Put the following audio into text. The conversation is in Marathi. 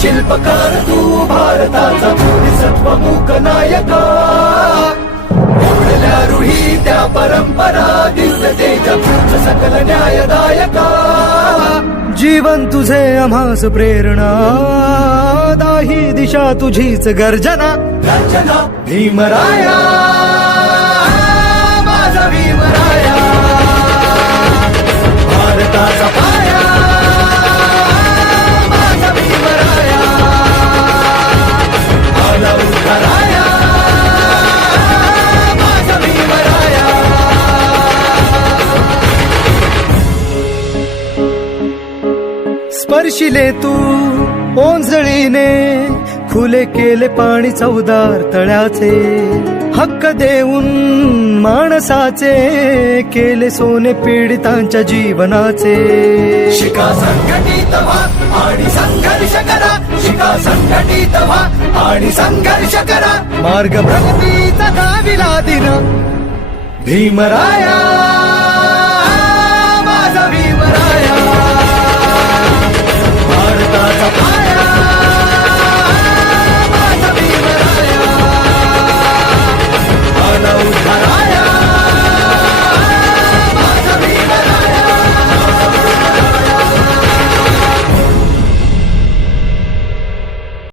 शिल्पकार तू भारताचा सत्वमुख नायका ओढल्या रूढी त्या परंपरा दिव्य तेज सकल न्यायदायका जीवन तुझे आम्हास प्रेरणा दाही दिशा तुझीच गर्जना गर्जना भीमराया माझा भीमराया भारताचा पाया माझा भीमराया आला उद्धाराया माझा भीमराया स्पर्शिले तू ओंजळीने खुले केले पाणी चौदार तळ्याचे हक्क देऊन माणसाचे केले सोने पीडितांच्या जीवनाचे शिका संघटित व्हा आणि संघर्ष करा शिका संघटित व्हा आणि संघर्ष करा मार्ग प्रगतीचा दाविला दिन भीमराया